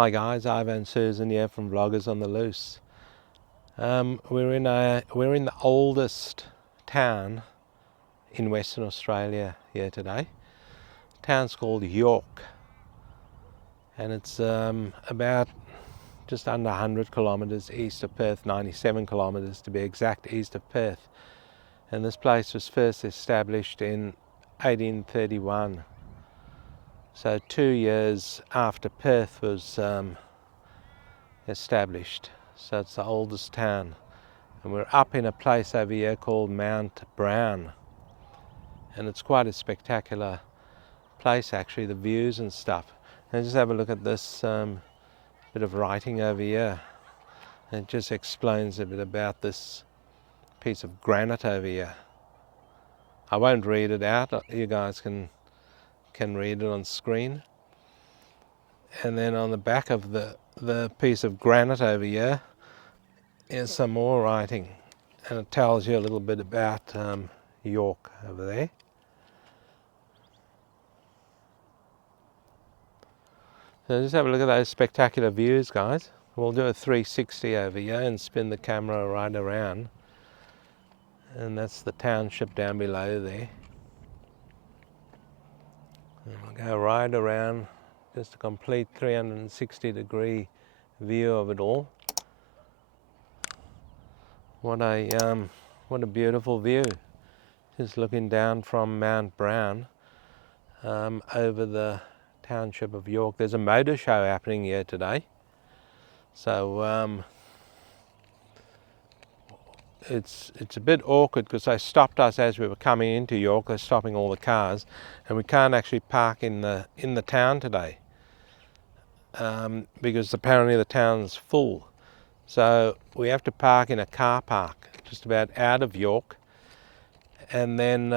Hi guys, Ivan and Susan here from Vloggers on the Loose. We're in the oldest town in Western Australia here today. The town's called York, and it's about just under 100 kilometres east of Perth, 97 kilometres to be exact, east of Perth. And this place was first established in 1831. So 2 years after Perth was established. So it's the oldest town. And we're up in a place over here called Mount Brown. And it's quite a spectacular place actually, the views and stuff. And just have a look at this bit of writing over here. It just explains a bit about this piece of granite over here. I won't read it out, you guys can read it on screen. And then on the back of the piece of granite over here is some more writing, and it tells you a little bit about York over there. So just have a look at those spectacular views, guys. We'll do a 360 over here and spin the camera right around, and that's the township down below there. And we'll go right around, just a complete 360-degree view of it all. What a beautiful view! Just looking down from Mount Brown over the township of York. There's a motor show happening here today, so it's a bit awkward because they stopped us as we were coming into York. They're stopping all the cars, and we can't actually park in the town today because apparently the town's full. So we have to park in a car park just about out of York, and then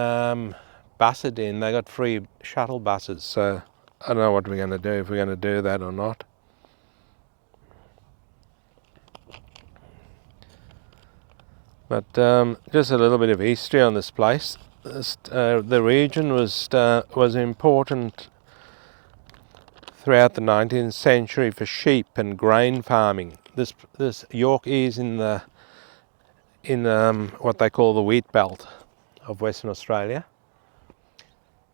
bus it in. They got free shuttle buses, so I don't know what we're going to do, if we're going to do that or not. But just a little bit of history on this place. The region was important throughout the 19th century for sheep and grain farming. This York is in what they call the wheat belt of Western Australia.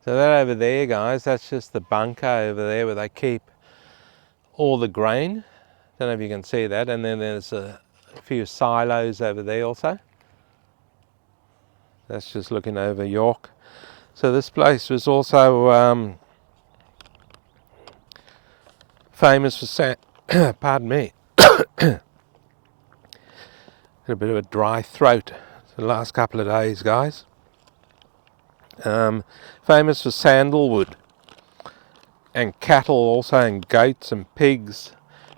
So that over there, guys, that's just the bunker over there where they keep all the grain. Don't know if you can see that. And then there's a few silos over there also. That's just looking over York. So this place was also famous for pardon me, got a bit of a dry throat the last couple of days, guys. Famous for sandalwood and cattle also, and goats and pigs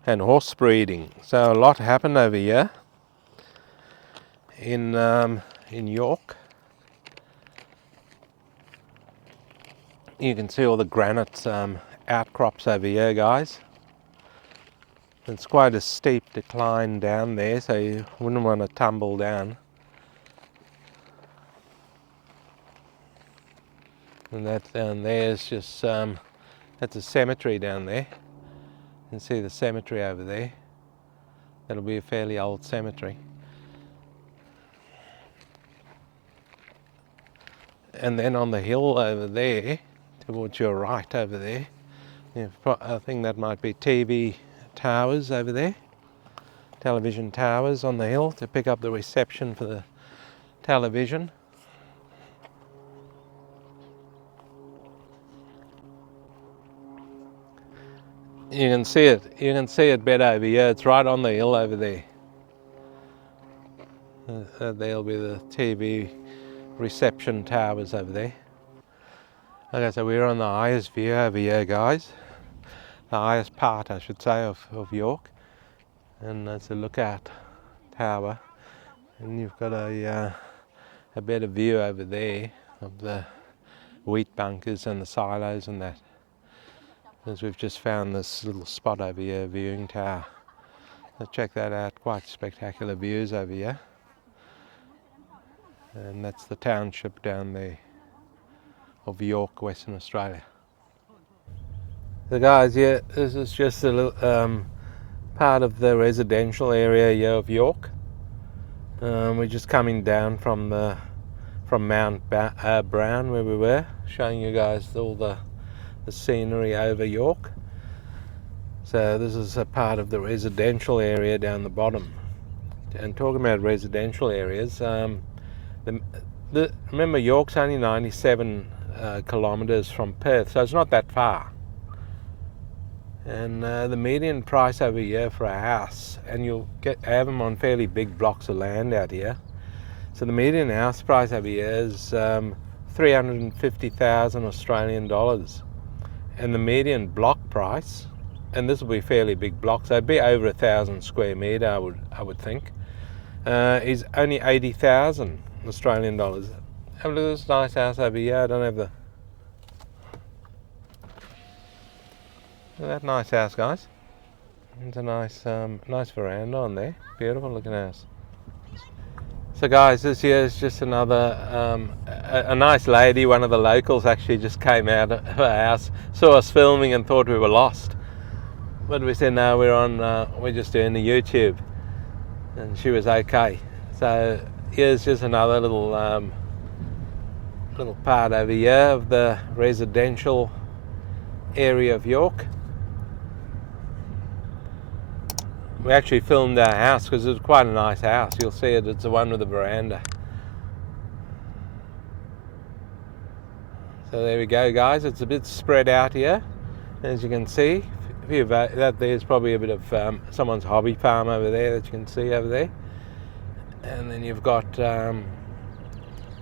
and horse breeding. So a lot happened over here in York. You can see all the granite outcrops over here, guys. It's quite a steep decline down there, so you wouldn't want to tumble down. And that down there is just, that's a cemetery down there. You can see the cemetery over there. That'll be a fairly old cemetery. And then on the hill over there, towards your right over there, I think that might be TV towers over there. Television towers on the hill to pick up the reception for the television. You can see it better over here. It's right on the hill over there. There'll be the TV reception towers over there. Okay, so we're on the highest view over here, guys. The highest part, I should say, of York. And that's a lookout tower. And you've got a better view over there of the wheat bunkers and the silos and that. As we've just found this little spot over here, viewing tower. So check that out, quite spectacular views over here. And that's the township down there of York, Western Australia. So guys, yeah, this is just a little part of the residential area here of York. We're just coming down from Mount Brown where we were, showing you guys all the scenery over York. So this is a part of the residential area down the bottom. And talking about residential areas, remember York's only 97 kilometres from Perth, so it's not that far. And the median price over here for a house, and you'll have them on fairly big blocks of land out here. So the median house price over here is 350,000 Australian dollars, and the median block price, and this will be fairly big blocks, so it'd be over 1,000 square metre, I would think, is only 80,000 Australian dollars. Have a look at this nice house over here. I don't have the. Look at that nice house, guys. There's a nice veranda on there. Beautiful looking house. So guys, this here is just another, a nice lady, one of the locals actually just came out of her house, saw us filming and thought we were lost. But we said, no, we're just doing the YouTube. And she was okay. So here's just another little part over here of the residential area of York. We actually filmed our house because it was quite a nice house. You'll see it, it's the one with the veranda. So there we go, guys. It's a bit spread out here, as you can see. That there's probably a bit of someone's hobby farm over there that you can see over there. And then you've got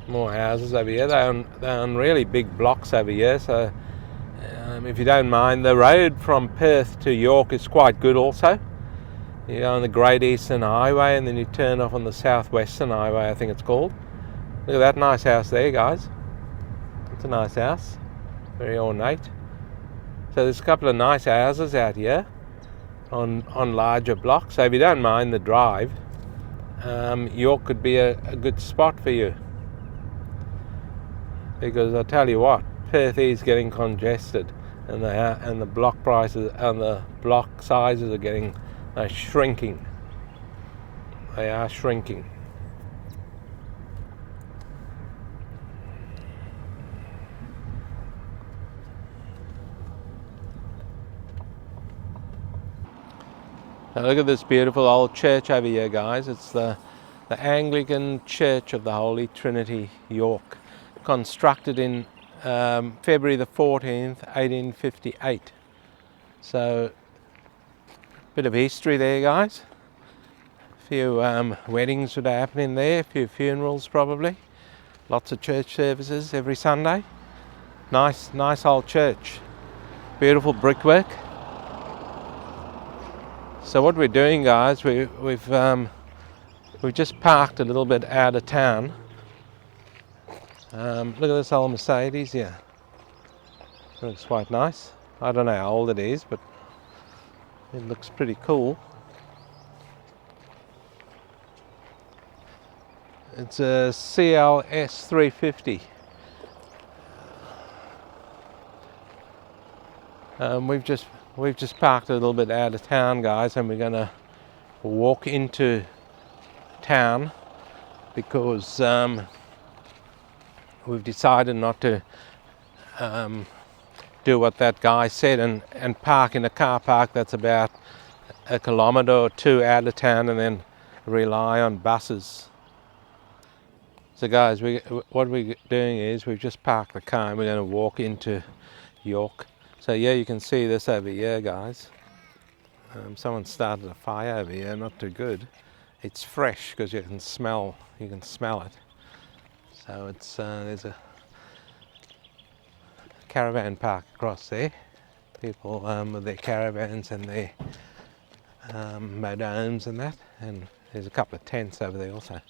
more houses over here. They're on really big blocks over here. So if you don't mind, the road from Perth to York is quite good also. You go on the Great Eastern Highway and then you turn off on the Southwestern Highway, I think it's called. Look at that nice house there, guys. It's a nice house, very ornate. So there's a couple of nice houses out here on larger blocks. So if you don't mind the drive, York could be a good spot for you. Because I tell you what, Perth is getting congested, and the block prices and the block sizes are shrinking. They are shrinking. Now look at this beautiful old church over here, guys. It's the Anglican Church of the Holy Trinity, York, constructed in February the 14th, 1858. So bit of history there, guys. A few weddings would happen in there, a few funerals probably. Lots of church services every Sunday. Nice old church. Beautiful brickwork. So what we're doing, guys, we've just parked a little bit out of town. Look at this old Mercedes here. Looks quite nice. I don't know how old it is, but it looks pretty cool. It's a CLS 350. We've just parked a little bit out of town, guys, and we're going to walk into town because we've decided not to do what that guy said and park in a car park that's about a kilometre or two out of town and then rely on buses. So guys, what we're doing is we've just parked the car and we're going to walk into York. So yeah, you can see this over here, guys. Someone started a fire over here, not too good. It's fresh because you can smell it. So it's there's a caravan park across there. People with their caravans and their motorhomes and that. And there's a couple of tents over there also.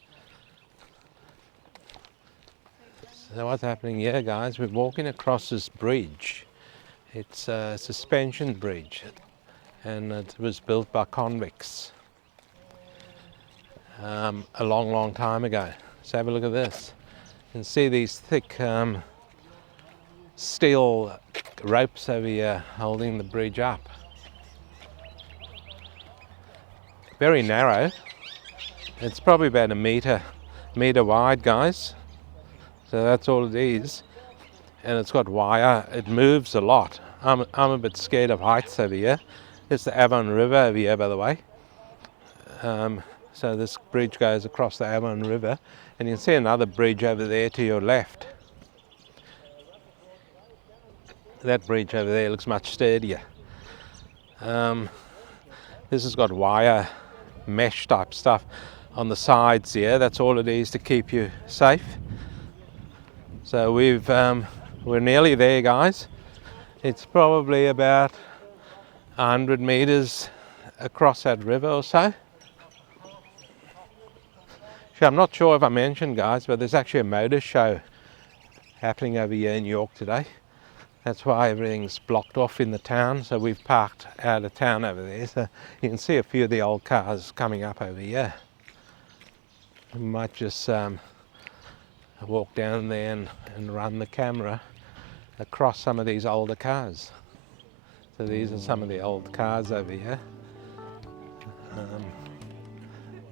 So what's happening here, guys? We're walking across this bridge. It's a suspension bridge, and it was built by convicts a long time ago. So have a look at this. You can see these thick steel ropes over here holding the bridge up. Very narrow. It's probably about a metre wide, guys. So that's all it is. And it's got wire. It moves a lot. I'm a bit scared of heights over here. It's the Avon River over here, by the way. So this bridge goes across the Avon River, and you can see another bridge over there to your left. That bridge over there looks much sturdier. This has got wire mesh type stuff on the sides here. That's all it is to keep you safe. So we're nearly there, guys. It's probably about 100 meters across that river or so. I'm not sure if I mentioned, guys, but there's actually a motor show happening over here in York today. That's why everything's blocked off in the town, so we've parked out of town over there. So you can see a few of the old cars coming up over here. We might just walk down there and run the camera across some of these older cars. So these are some of the old cars over here.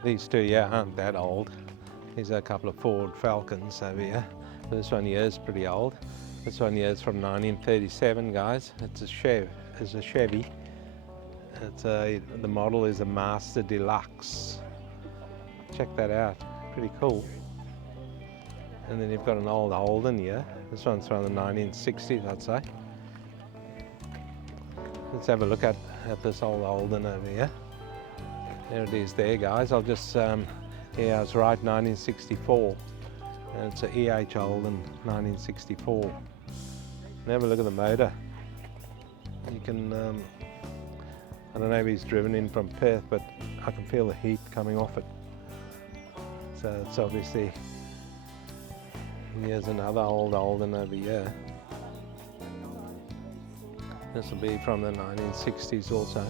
These two here aren't that old. These are a couple of Ford Falcons over here. This one here is pretty old. This one here is from 1937, guys. It's a Chevy. The model is a Master Deluxe. Check that out. Pretty cool. And then you've got an old Holden here. This one's from the 1960s, I'd say. Let's have a look at this old Holden over here. There it is there, guys. I'll just, yeah, I was right, 1964. And it's an EH Holden, 1964. And have a look at the motor. You can, I don't know if he's driven in from Perth, but I can feel the heat coming off it. So it's obviously, here's another old Holden over here. This will be from the 1960s also.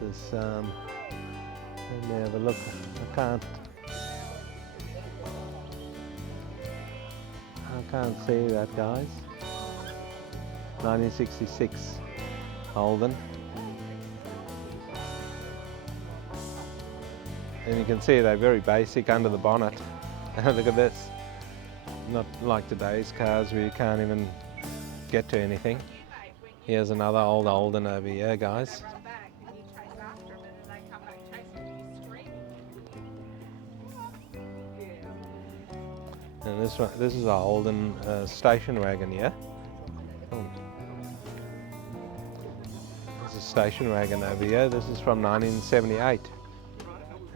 This is, let me have a look. I can't see that, guys. 1966 Holden. And you can see they're very basic under the bonnet. Look at this. Not like today's cars where you can't even get to anything. Here's another old Holden over here, guys. And this is a Holden station wagon here. There's a station wagon over here. This is from 1978.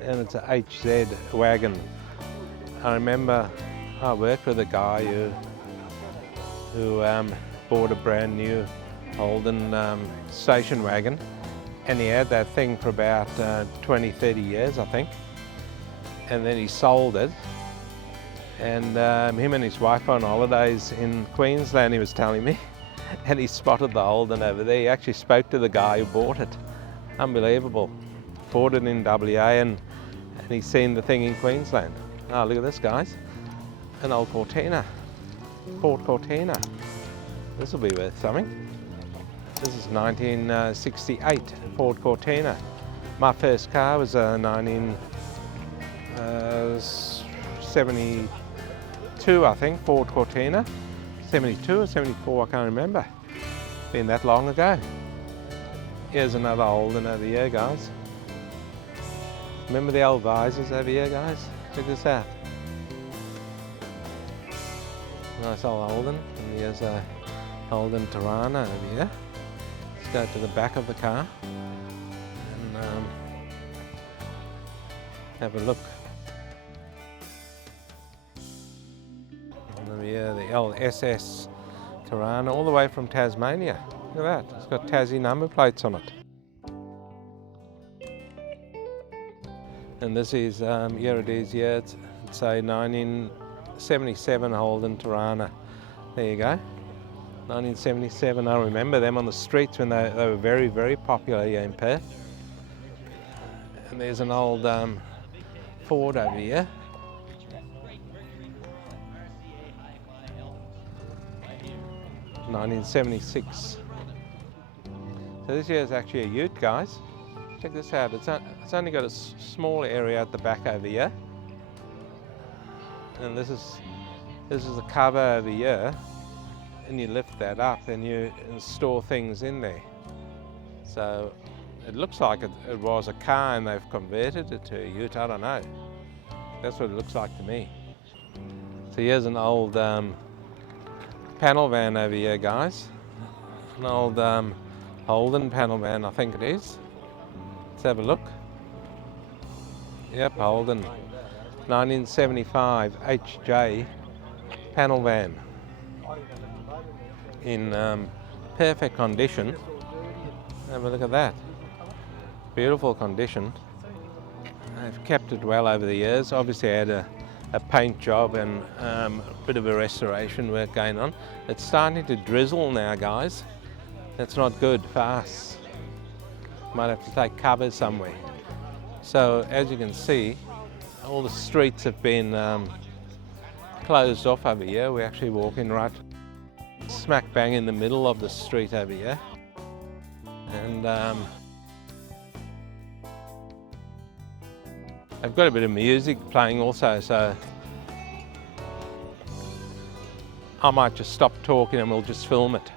And it's a HZ wagon. I remember I worked with a guy who bought a brand new Holden station wagon, and he had that thing for about 20-30 years, I think, and then he sold it. And him and his wife were on holidays in Queensland, he was telling me, and he spotted the Holden over there. He actually spoke to the guy who bought it. Unbelievable. Bought it in WA, and he's seen the thing in Queensland. Oh, look at this, guys. An old Cortina. Ford Cortina. This will be worth something. This is 1968 Ford Cortina. My first car was a 1972, I think, Ford Cortina. 72 or 74, I can't remember. Been that long ago. Here's another Holden over here, guys. Remember the old visors over here, guys? Check this out. Nice old Holden. And here's a Holden Tirana over here. Let's go to the back of the car and have a look. And over here, the old SS Tirana, all the way from Tasmania. Look at that. It's got Tassie number plates on it. And this is, here it is, yeah, it's a 1977 Holden Tirana. There you go. 1977, I remember them on the streets when they were very, very popular here in Perth. And there's an old Ford over here. 1976. So this here is actually a ute, guys. Check this out. It's only got a small area at the back over here, and this is the cover over here, and you lift that up and you store things in there. So it looks like it was a car and they've converted it to a ute. I don't know. That's what it looks like to me. So here's an old panel van over here, guys. An old Holden panel van, I think it is. Let's have a look. Yep, Holden 1975 HJ panel van in perfect condition. Have a look at that. Beautiful condition. They've kept it well over the years. Obviously I had a paint job and a bit of a restoration work going on. It's starting to drizzle now, guys. That's not good for us. Might have to take cover somewhere. So as you can see, all the streets have been closed off over here. We're actually walking right smack bang in the middle of the street over here. And I've got a bit of music playing also, so I might just stop talking and we'll just film it.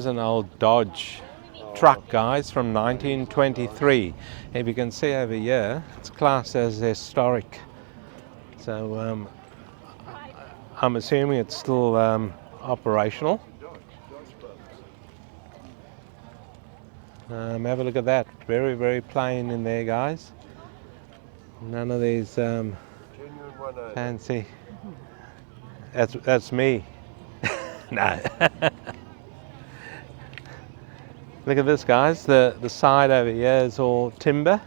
This is an old Dodge truck, guys, from 1923. If you can see over here, it's classed as historic. So I'm assuming it's still operational. Have a look at that. Very, very plain in there, guys. None of these fancy That's me. No. Look at this, guys. The side over here is all timber,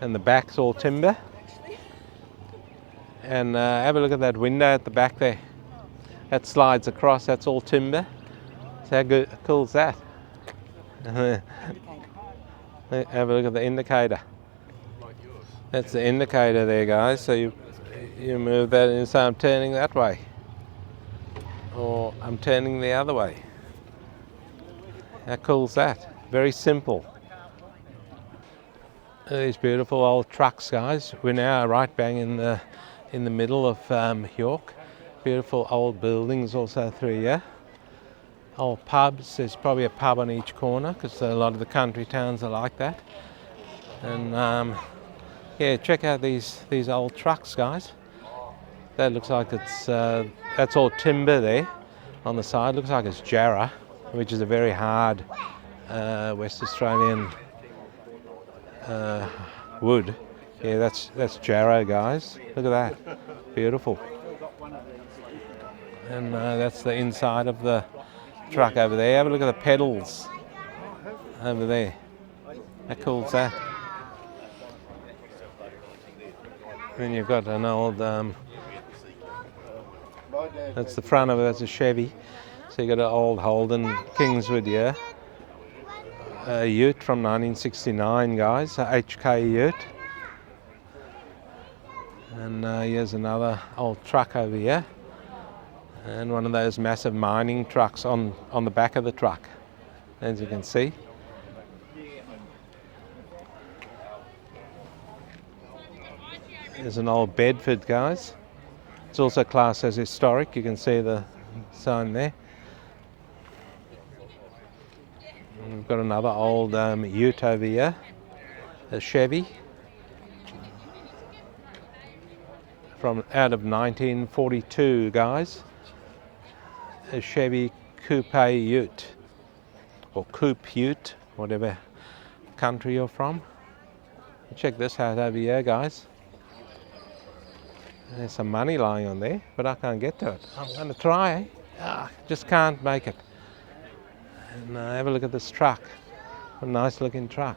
and the back's all timber. And have a look at that window at the back there. That slides across. That's all timber. So how cool is that? Have a look at the indicator. That's the indicator there, guys. So you move that and say I'm turning that way, or I'm turning the other way. How cool is that? Very simple. These beautiful old trucks, guys. We're now right bang in the middle of York. Beautiful old buildings also through here. Old pubs. There's probably a pub on each corner because a lot of the country towns are like that. And yeah, check out these old trucks, guys. That looks like it's that's all timber there on the side. Looks like it's Jarrah, which is a very hard West Australian wood. Yeah, that's Jarrah, guys. Look at that, beautiful. And that's the inside of the truck over there. Have a look at the pedals over there. How cool is that? Then you've got an old, that's the front of it, that's a Chevy. So you've got an old Holden Kingswood here. A ute from 1969, guys, a HK ute. And here's another old truck over here. And one of those massive mining trucks on the back of the truck, as you can see. There's an old Bedford, guys. It's also classed as historic. You can see the sign there. And we've got another old ute over here, a Chevy from out of 1942, guys. A Chevy coupe ute, or coupe ute, whatever country you're from. Check this out over here, guys. There's some money lying on there, but I can't get to it. I'm going to try. Just can't make it. And have a look at this truck. What a nice looking truck.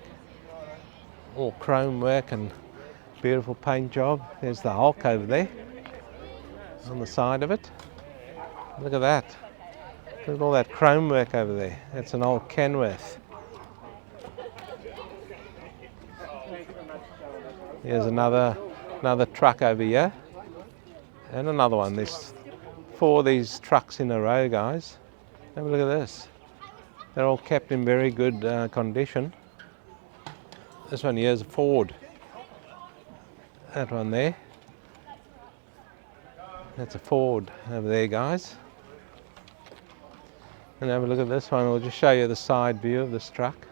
All chrome work and beautiful paint job. There's the Hulk over there on the side of it. Look at that. Look at all that chrome work over there. That's an old Kenworth. Here's another truck over here. And another one. There's 4 of these trucks in a row, guys. Have a look at this. They're all kept in very good condition. This one here is a Ford. That one there. That's a Ford over there, guys. And have a look at this one. We'll just show you the side view of this truck.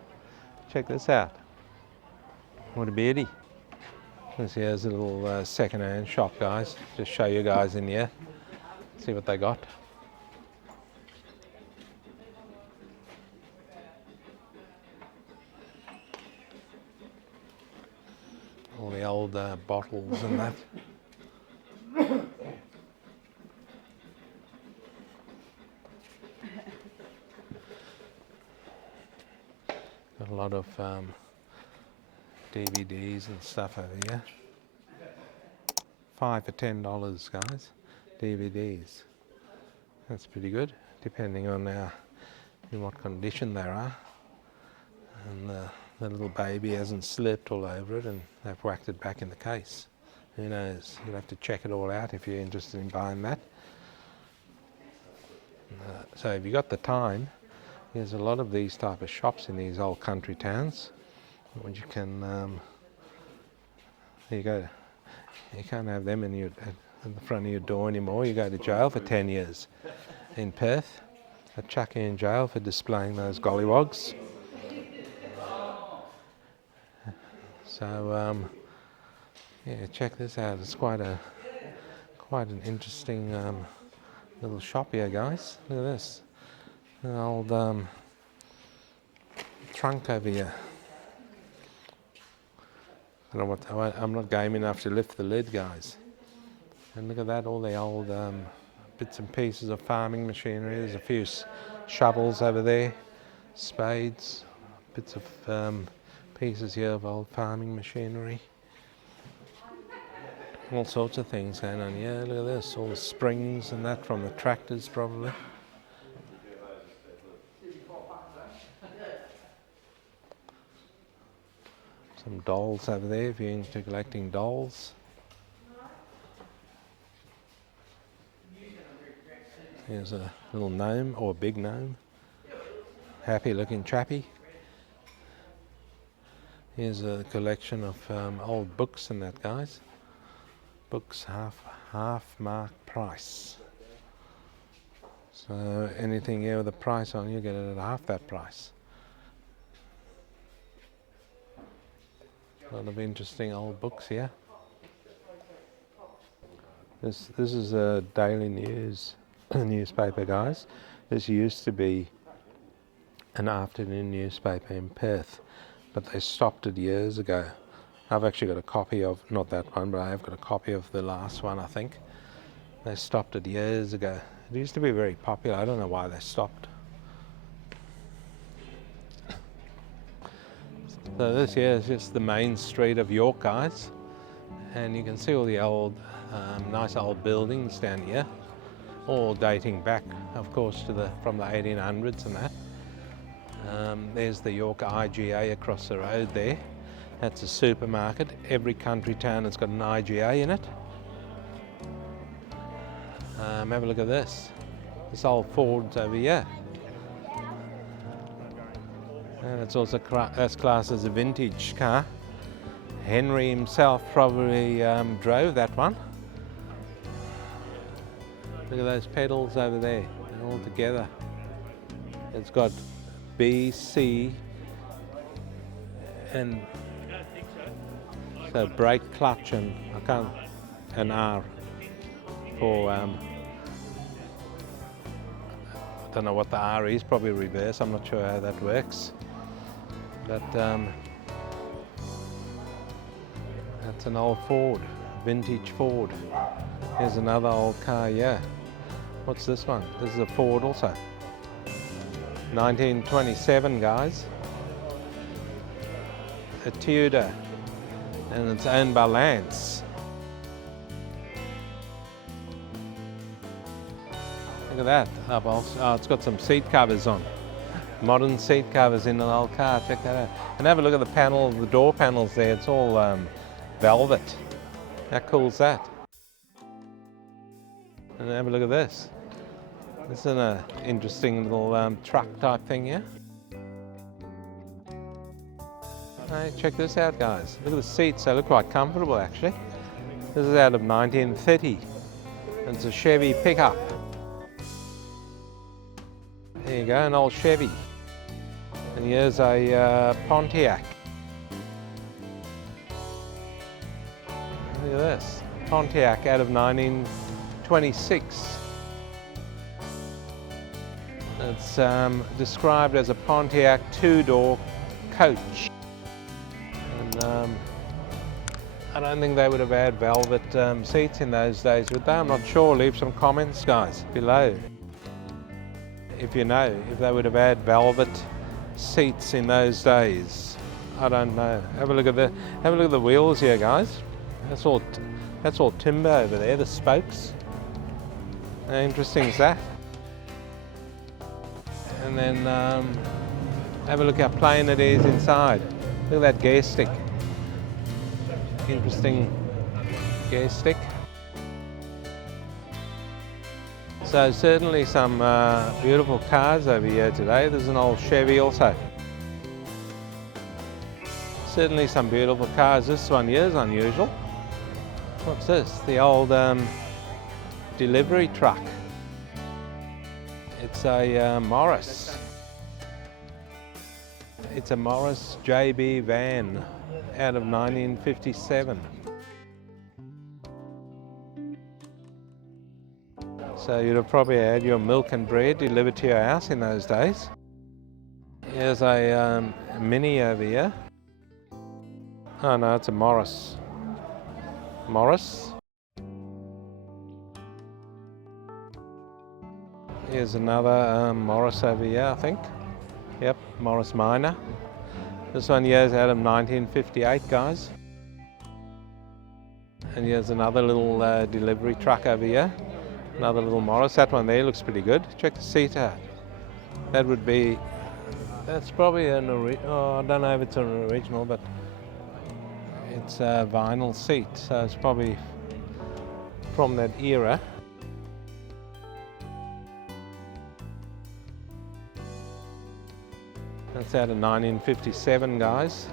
Check this out. What a beauty. This here's a little second-hand shop, guys. Just show you guys in here. See what they got. All the old bottles and that. Got a lot of DVDs and stuff over here. 5 for $10, guys. DVDs. That's pretty good, depending on in what condition they are. And the little baby hasn't slipped all over it, and they've whacked it back in the case. Who knows? You'll have to check it all out if you're interested in buying that. So if you've got the time, there's a lot of these type of shops in these old country towns, which you can. There you go. You can't have them in the front of your door anymore. You go to jail for 10 years in Perth. They chuck you in jail for displaying those gollywogs. So yeah, check this out. It's quite an interesting little shop here, guys. Look at this. An old trunk over here. I'm not game enough to lift the lid, guys. And look at that, all the old bits and pieces of farming machinery. There's a few shovels over there, spades, bits of pieces here of old farming machinery. All sorts of things going on here. Look at this, all the springs and that from the tractors probably. Some dolls over there if you're into collecting dolls. Here's a little gnome, or a big gnome. Happy looking chappy. Here's a collection of old books and that, guys. Books half mark price. So anything here with a price on, you get it at half that price. A lot of interesting old books here. This is a daily news newspaper, guys. This used to be an afternoon newspaper in Perth, but they stopped it years ago. I've actually got a copy of, not that one, but I have got a copy of the last one, I think. They stopped it years ago. It used to be very popular. I don't know why they stopped. So this here is just the main street of York, guys, and you can see all the old, nice old buildings down here, all dating back, of course, to from the 1800s and that. There's the York IGA across the road there. That's a supermarket. Every country town has got an IGA in it. Have a look at this. This old Ford's over here. And it's also that's classed as a vintage car. Henry himself probably drove that one. Look at those pedals over there, they're all together. It's got B, C, and so brake, clutch, and an R for I don't know what the R is, probably reverse. I'm not sure how that works. But that's an old Ford, vintage Ford. Here's another old car, yeah. What's this one? This is a Ford also. 1927, guys. A Tudor, and it's owned by Lance. Look at that. Oh, it's got some seat covers on. Modern seat covers in an old car, check that out. And have a look at the panel, the door panels there, it's all velvet. How cool is that? And have a look at this. This is an interesting little truck type thing here. Hey, check this out, guys. Look at the seats, they look quite comfortable actually. This is out of 1930. It's a Chevy pickup. There you go, an old Chevy. And here's a Pontiac. Look at this, Pontiac out of 1926. It's described as a Pontiac two-door coach. And I don't think they would have had velvet seats in those days, would they? I'm not sure. Leave some comments, guys, below. If you know, if they would have had velvet seats in those days. I don't know. Have a look at the wheels here, guys. That's all timber over there, the spokes. How interesting is that? And then have a look how plain it is inside. Look at that gear stick. Interesting gear stick. So certainly some beautiful cars over here today. There's an old Chevy also. Certainly some beautiful cars. This one here is unusual. What's this? The old delivery truck. It's a Morris. It's a Morris JB van out of 1957. So you'd have probably had your milk and bread delivered to your house in those days. Here's a Mini over here. Oh no, it's a Morris. Here's another Morris over here, I think. Yep, Morris Minor. This one here is out of 1958, guys. And here's another little delivery truck over here. Another little Morris. That one there looks pretty good. Check the seat out. That would be, that's probably an I don't know if it's an original, but it's a vinyl seat. So it's probably from that era. That's out of 1957, guys.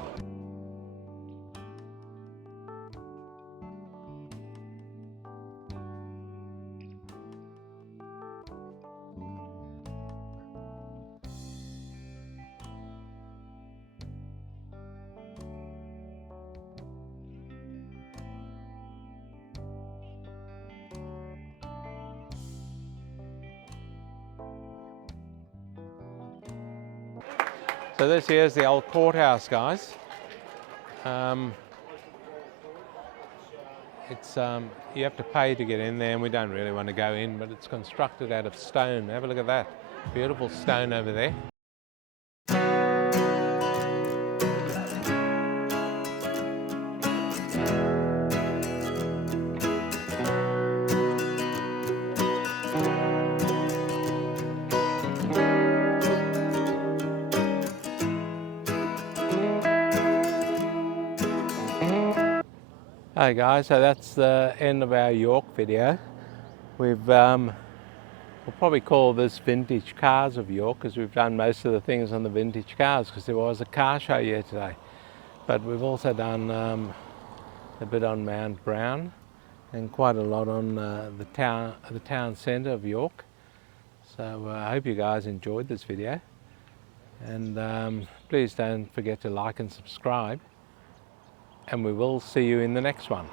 So this here is the old courthouse, guys. It's you have to pay to get in there, and we don't really want to go in, but it's constructed out of stone. Have a look at that. Beautiful stone over there. Hey guys, so that's the end of our York video. We'll probably call this Vintage Cars of York, because we've done most of the things on the vintage cars, because there was a car show here today. But we've also done a bit on Mount Brown and quite a lot on the town centre of York. So I hope you guys enjoyed this video, and please don't forget to like and subscribe, and we will see you in the next one.